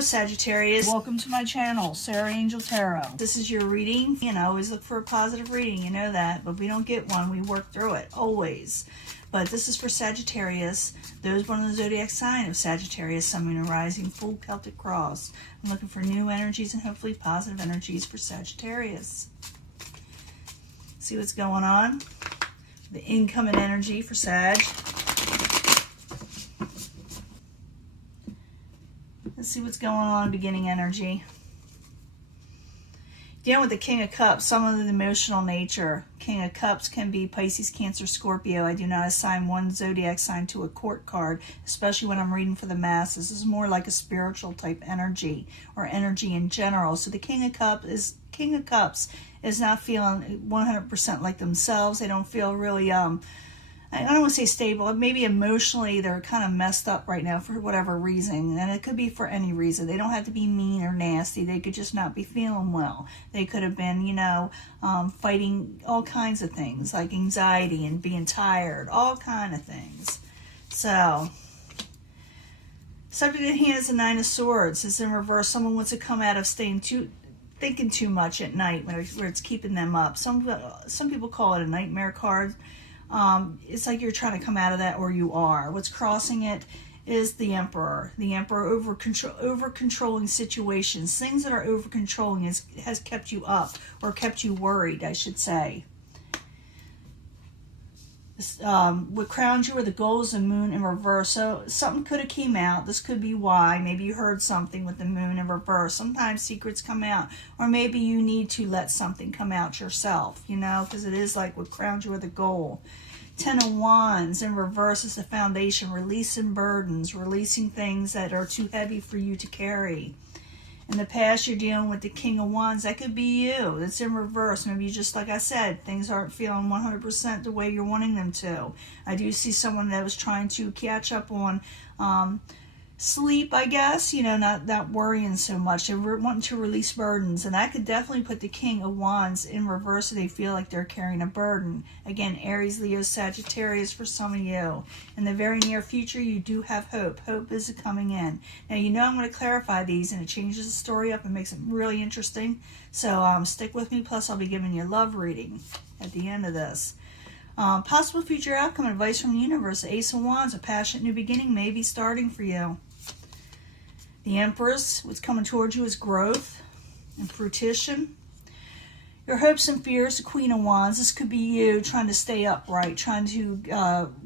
Hello, Sagittarius. Welcome to my channel, Sarah Angel Tarot. This is your reading. You know, always look for a positive reading. You know that. But if we don't get one, we work through it. Always. But this is for Sagittarius. Those born in the zodiac sign of Sagittarius, Sun, Moon, and Rising, full Celtic cross. I'm looking for new energies and hopefully positive energies for Sagittarius. See what's going on? The incoming energy for Sag. Let's see what's going on, beginning energy. Dealing with the King of Cups, some of the emotional nature. King of Cups can be Pisces, Cancer, Scorpio. I do not assign one zodiac sign to a court card, especially when I'm reading for the masses. This is more like a spiritual type energy or energy in general. So the King of Cups is not feeling 100% like themselves. They don't feel really I don't want to say stable, maybe emotionally they're kind of messed up right now for whatever reason. And it could be for any reason. They don't have to be mean or nasty. They could just not be feeling well. They could have been, you know, fighting all kinds of things like anxiety and being tired, all kind of things. So, subject at hand is the Nine of Swords. It's in reverse. Someone wants to come out of thinking too much at night where it's keeping them up. Some people call it a nightmare card. It's like you're trying to come out of that, or you are. What's crossing it is the Emperor. The Emperor over controlling situations. Things that are over controlling has kept you up, or kept you worried, I should say. What crowns you are the goals and moon in reverse. So something could have came out. This could be why. Maybe you heard something with the moon in reverse. Sometimes secrets come out. Or maybe you need to let something come out yourself, you know, because it is like what crowns you are the goal. Ten of Wands in reverse is the foundation. Releasing burdens. Releasing things that are too heavy for you to carry. In the past, you're dealing with the King of Wands. That could be you. It's in reverse. Maybe you just, like I said, things aren't feeling 100% the way you're wanting them to. I do see someone that was trying to catch up on sleep, I guess. You know, not worrying so much. They're wanting to release burdens. And that could definitely put the King of Wands in reverse so they feel like they're carrying a burden. Again, Aries, Leo, Sagittarius for some of you. In the very near future, you do have hope. Hope is coming in. Now, you know I'm going to clarify these, and it changes the story up and makes it really interesting. So stick with me. Plus, I'll be giving you a love reading at the end of this. Possible future outcome advice from the universe. The Ace of Wands, a passionate new beginning may be starting for you. The Empress, what's coming towards you is growth and fruition. Your hopes and fears, the Queen of Wands. This could be you trying to stay upright, trying to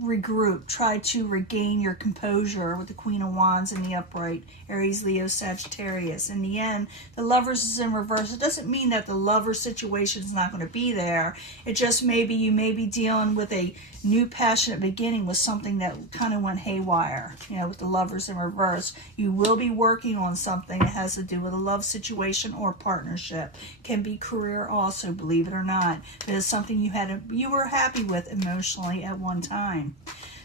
regroup, try to regain your composure with the Queen of Wands in the upright. Aries, Leo, Sagittarius. In the end, the Lovers is in reverse. It doesn't mean that the lover situation is not going to be there. It just maybe you may be dealing with a new passionate beginning with something that kind of went haywire, you know, with the Lovers in reverse. You will be working on something that has to do with a love situation or partnership. Can be career also, believe it or not. But it's something you were happy with emotionally at one time.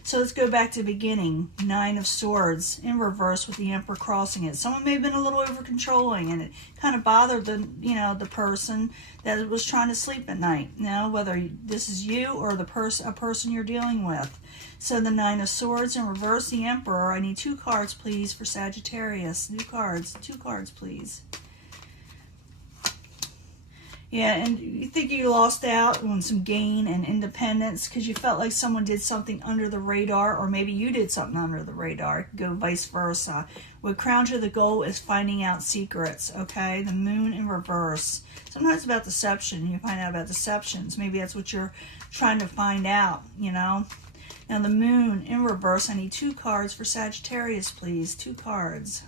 So let's go back to the beginning. Nine of Swords in reverse with the Emperor crossing it. Someone may have been a little over controlling, and it kind of bothered the person that was trying to sleep at night. Now, whether this is you or a person you're dealing with. So the Nine of Swords in reverse, the Emperor. I need 2 cards, please, for Sagittarius. New cards. 2 cards, please. Yeah, and you think you lost out on some gain and independence because you felt like someone did something under the radar, or maybe you did something under the radar. It could go vice versa. What crowns you the goal is finding out secrets, okay? The Moon in reverse. Sometimes it's about deception. You find out about deceptions. Maybe that's what you're trying to find out, you know? Now, the Moon in reverse. I need 2 cards for Sagittarius, please. 2 cards.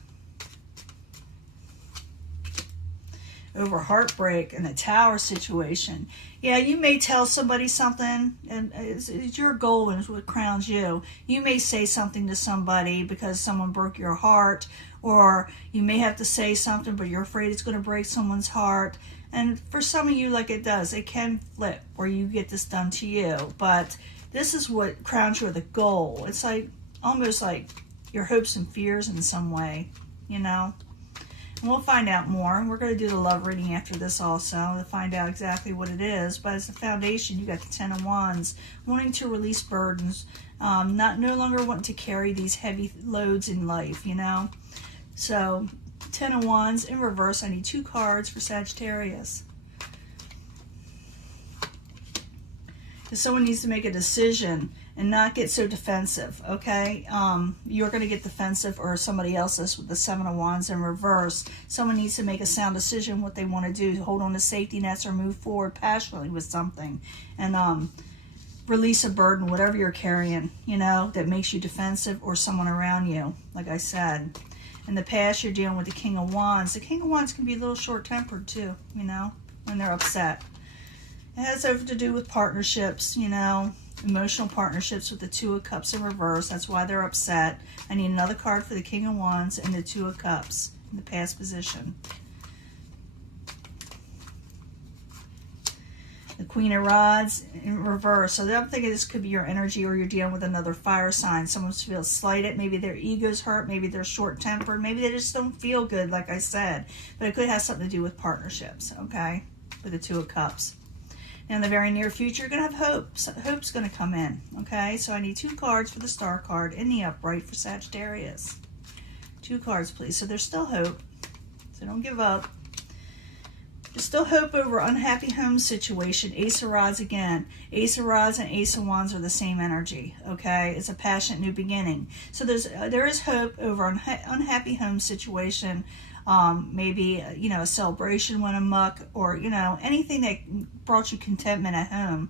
Over heartbreak and the Tower situation. Yeah, you may tell somebody something, and it's your goal and it's what crowns you. You may say something to somebody because someone broke your heart, or you may have to say something, but you're afraid it's going to break someone's heart. And for some of you, like it does, it can flip where you get this done to you. But this is what crowns you the goal. It's like almost like your hopes and fears in some way, you know. And we'll find out more. We're going to do the love reading after this also to find out exactly what it is. But as a foundation, you got the Ten of Wands, wanting to release burdens, no longer wanting to carry these heavy loads in life, you know. So Ten of Wands in reverse. I need 2 cards for Sagittarius. Because someone needs to make a decision and not get so defensive, okay? You're going to get defensive, or somebody else is, with the Seven of Wands in reverse. Someone needs to make a sound decision what they want to do, hold on to safety nets or move forward passionately with something. And release a burden, whatever you're carrying, you know, that makes you defensive, or someone around you, like I said. In the past, you're dealing with the King of Wands. The King of Wands can be a little short-tempered too, you know, when they're upset. It has everything to do with partnerships, you know, emotional partnerships with the Two of Cups in reverse. That's why they're upset. I need another card for the King of Wands and the Two of Cups in the past position. The Queen of Rods in reverse. So I'm thinking this could be your energy, or you're dealing with another fire sign. Someone feels slighted. Maybe their ego's hurt. Maybe they're short-tempered. Maybe they just don't feel good, like I said. But it could have something to do with partnerships, okay, with the Two of Cups. Now, in the very near future, you're going to have hope. So hope's going to come in, okay? So I need 2 cards for the Star card in the upright for Sagittarius. 2 cards, please. So there's still hope. So don't give up. There's still hope over unhappy home situation. Ace of Rods again. Ace of Rods and Ace of Wands are the same energy, okay? It's a passionate new beginning. So there is hope over unhappy home situation. Maybe, you know, a celebration went amok, or, you know, anything that brought you contentment at home.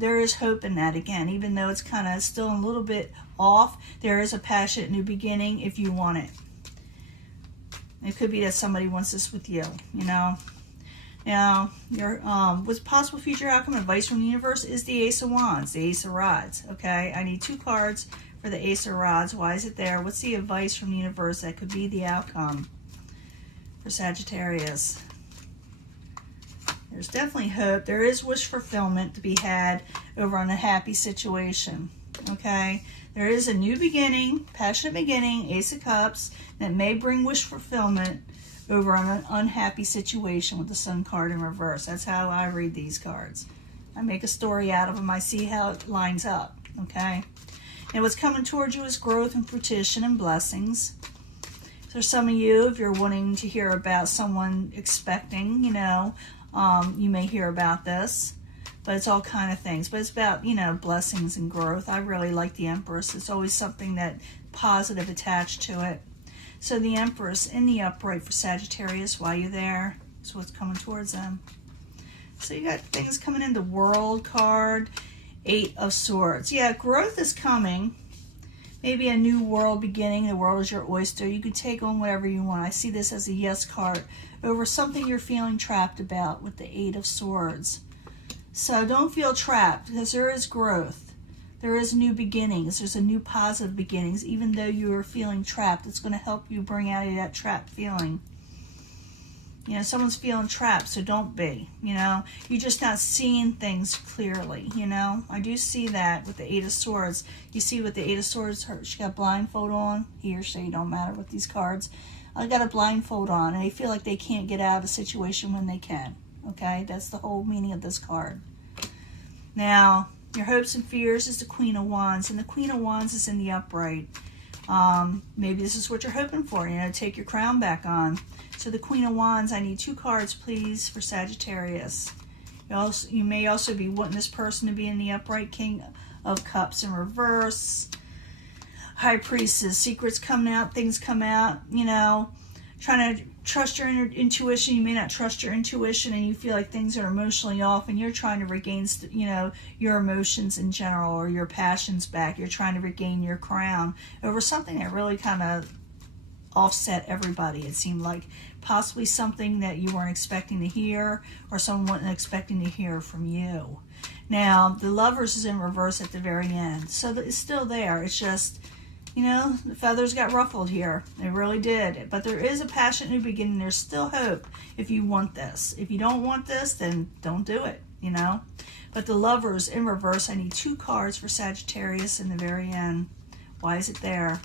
There is hope in that again, even though it's kind of still a little bit off. There is a passionate new beginning if you want it. It could be that somebody wants this with you, you know. Now, your what's possible future outcome advice from the universe is the Ace of Wands, the Ace of Rods, okay? I need 2 cards for the Ace of Rods. Why is it there? What's the advice from the universe that could be the outcome for Sagittarius? There's definitely hope. There is wish fulfillment to be had over an unhappy situation, okay? There is a new beginning, passionate beginning, Ace of Cups, that may bring wish fulfillment over an unhappy situation with the Sun card in reverse. That's how I read these cards. I make a story out of them. I see how it lines up, okay? And what's coming towards you is growth and fruition and blessings. So some of you, if you're wanting to hear about someone expecting, you know, you may hear about this. But it's all kind of things. But it's about, you know, blessings and growth. I really like the Empress. It's always something that positive attached to it. So the Empress in the upright for Sagittarius, while you're there, is what's coming towards them. So you got things coming in. The World card, 8 of Swords. Yeah, growth is coming. Maybe a new world beginning. The world is your oyster. You can take on whatever you want. I see this as a yes card over something you're feeling trapped about with the 8 of Swords. So don't feel trapped, because there is growth. There is new beginnings. There's a new positive beginnings. Even though you are feeling trapped, it's going to help you bring out of that trapped feeling. You know, someone's feeling trapped, so don't be. You know, you're just not seeing things clearly, you know. I do see that with the 8 of Swords. You see with the 8 of Swords, she got a blindfold on. He or she, don't matter with these cards. I got a blindfold on, and they feel like they can't get out of a situation when they can. Okay, that's the whole meaning of this card. Now, your hopes and fears is the Queen of Wands, and the Queen of Wands is in the upright. Maybe this is what you're hoping for, you know, take your crown back on. So the Queen of Wands, I need 2 cards, please, for Sagittarius. You may also be wanting this person to be in the upright. King of Cups in reverse. High Priestess, secrets coming out, things come out, you know, trying to trust your intuition. You may not trust your intuition, and you feel like things are emotionally off, and you're trying to regain, you know, your emotions in general, or your passions back. You're trying to regain your crown over something that really kind of offset everybody. It seemed like possibly something that you weren't expecting to hear, or someone wasn't expecting to hear from you. Now, the Lovers is in reverse at the very end, so it's still there. It's just, you know, the feathers got ruffled here. They really did. But there is a passionate new beginning. There's still hope if you want this. If you don't want this, then don't do it, you know. But the Lovers in reverse, I need 2 cards for Sagittarius in the very end. Why is it there?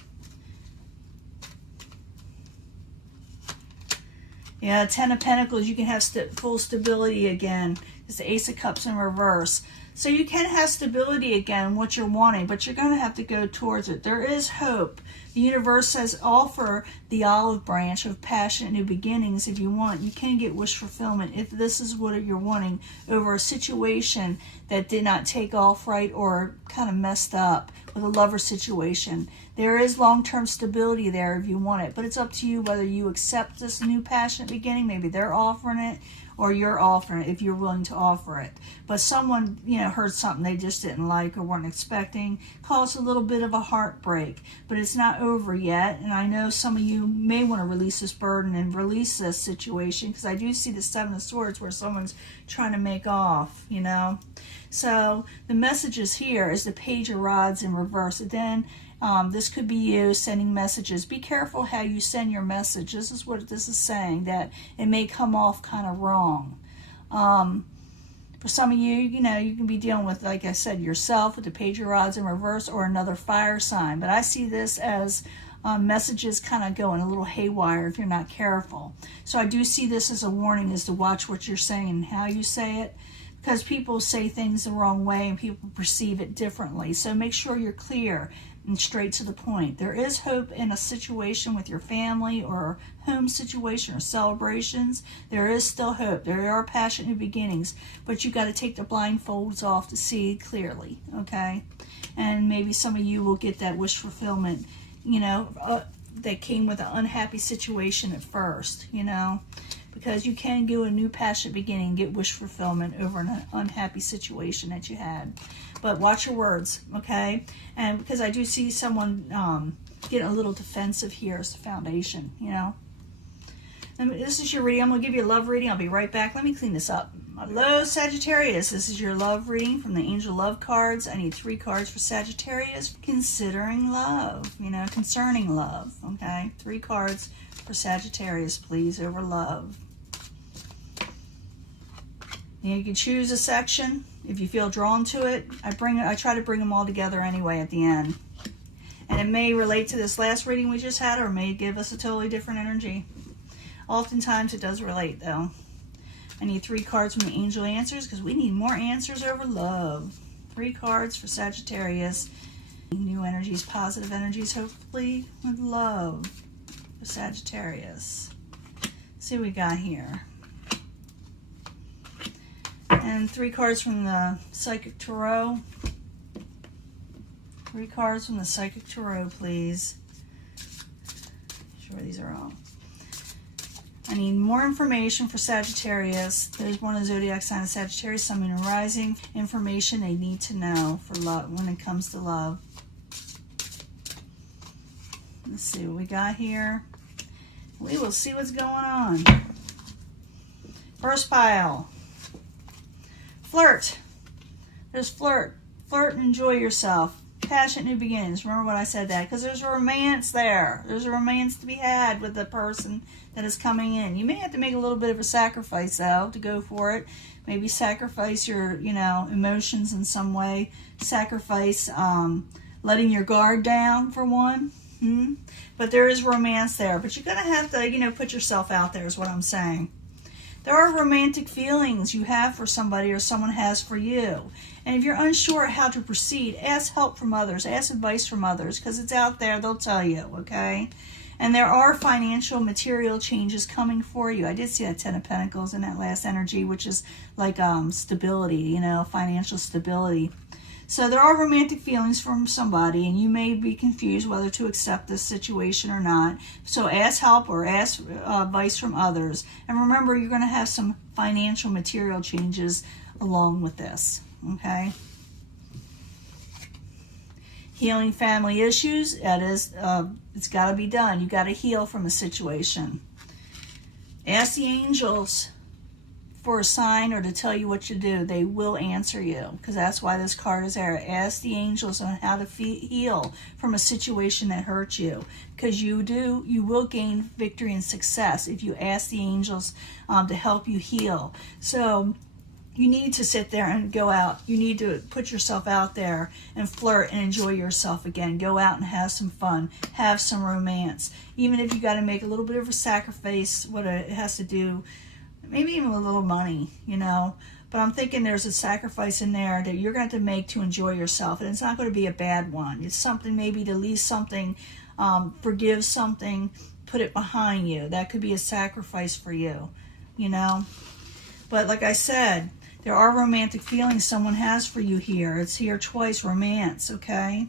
Yeah, 10 of Pentacles, you can have full stability again. It's the Ace of Cups in reverse. So you can have stability again, what you're wanting, but you're going to have to go towards it. There is hope. The universe says offer the olive branch of passionate new beginnings if you want. You can get wish fulfillment if this is what you're wanting over a situation that did not take off right or kind of messed up with a lover situation. There is long-term stability there if you want it, but it's up to you whether you accept this new passionate beginning. Maybe they're offering it, or you're offering it if you're willing to offer it. But someone, heard something they just didn't like or weren't expecting, caused a little bit of a heartbreak. But it's not over yet, and I know some of you may want to release this burden and release this situation, because I do see the Seven of Swords where someone's trying to make off, So the messages here is the Page of Rods in reverse. And then this could be you sending messages. Be careful how you send your message. This is what this is saying, that it may come off kind of wrong. For some of you, you can be dealing with, like I said, yourself with the Page of Rods in reverse, or another fire sign. But I see this as messages kind of going a little haywire if you're not careful. So I do see this as a warning, is to watch what you're saying and how you say it, because people say things the wrong way and people perceive it differently. So make sure you're clear and straight to the point. There is hope in a situation with your family or home situation or celebrations. There is still hope. There are passionate new beginnings, but you got to take the blindfolds off to see clearly, okay? And maybe some of you will get that wish fulfillment, that came with an unhappy situation at first, because you can do a new passionate beginning and get wish fulfillment over an unhappy situation that you had. But watch your words, okay? And because I do see someone getting a little defensive here as the foundation, And this is your reading. I'm going to give you a love reading. I'll be right back. Let me clean this up. Hello, Sagittarius. This is your love reading from the Angel Love cards. I need 3 cards for Sagittarius. Considering love, concerning love, okay? 3 cards for Sagittarius, please, over love. You can choose a section if you feel drawn to it. I try to bring them all together anyway at the end. And it may relate to this last reading we just had, or it may give us a totally different energy. Oftentimes it does relate, though. I need 3 cards from the Angel Answers, because we need more answers over love. 3 cards for Sagittarius. New energies, positive energies, hopefully with love for Sagittarius. Let's see what we got here. And 3 cards from the Psychic Tarot. 3 cards from the Psychic Tarot, please. Sure these are all. I need more information for Sagittarius. There's one of the zodiac sign of Sagittarius, Sun, Moon, and Rising. Information they need to know for love when it comes to love. Let's see what we got here. We will see what's going on. First pile. Flirt. There's flirt. Flirt and enjoy yourself. Passionate new beginnings. Remember what I said that, because there's a romance there. There's a romance to be had with the person that is coming in. You may have to make a little bit of a sacrifice, though, to go for it. Maybe sacrifice your, emotions in some way. Sacrifice letting your guard down, for one. But there is romance there. But you're going to have to, put yourself out there is what I'm saying. There are romantic feelings you have for somebody or someone has for you. And if you're unsure how to proceed, ask help from others. Ask advice from others, because it's out there. They'll tell you, okay? And there are financial, material changes coming for you. I did see that 10 of Pentacles in that last energy, which is like stability, financial stability. So there are romantic feelings from somebody, and you may be confused whether to accept this situation or not. So ask help or ask advice from others. And remember, you're going to have some financial, material changes along with this, okay? Healing family issues, that is, it's got to be done. You got to heal from a situation. Ask the angels for a sign or to tell you what to do. They will answer you, because that's why this card is there. Ask the angels on how to heal from a situation that hurt you, because you will gain victory and success if you ask the angels to help you heal. So you need to sit there and go out. You need to put yourself out there and flirt and enjoy yourself again. Go out and have some fun. Have some romance. Even if you got to make a little bit of a sacrifice, what it has to do, maybe even a little money, But I'm thinking there's a sacrifice in there that you're going to have to make to enjoy yourself. And it's not going to be a bad one. It's something, maybe to leave something, forgive something, put it behind you. That could be a sacrifice for you, you know. But like I said, there are romantic feelings someone has for you here. It's here twice, romance, okay?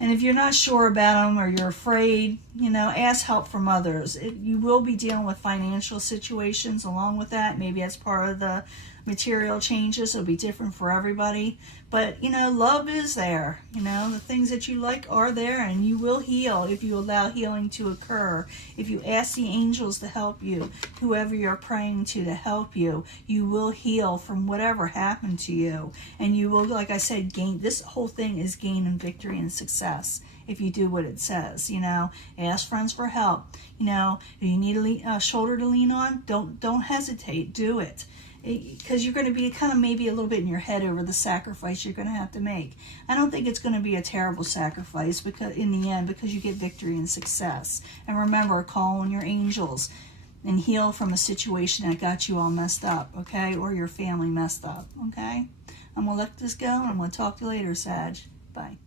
And if you're not sure about them or you're afraid, you know, ask help from others. You will be dealing with financial situations along with that. Maybe that's part of the material changes. It'll be different for everybody. But, you know, love is there. You know, the things that you like are there, and you will heal if you allow healing to occur. If you ask the angels to help you, whoever you're praying to help you, you will heal from whatever happened to you. And you will, like I said, gain. This whole thing is gain and victory and success if you do what it says. You know, ask friends for help. You know, if you need a shoulder to lean on, don't hesitate. Do it. Because you're going to be kind of maybe a little bit in your head over the sacrifice you're going to have to make. I don't think it's going to be a terrible sacrifice because in the end, because you get victory and success. And remember, call on your angels and heal from a situation that got you all messed up, okay? Or your family messed up, okay? I'm going to let this go, and I'm going to talk to you later, Sag. Bye.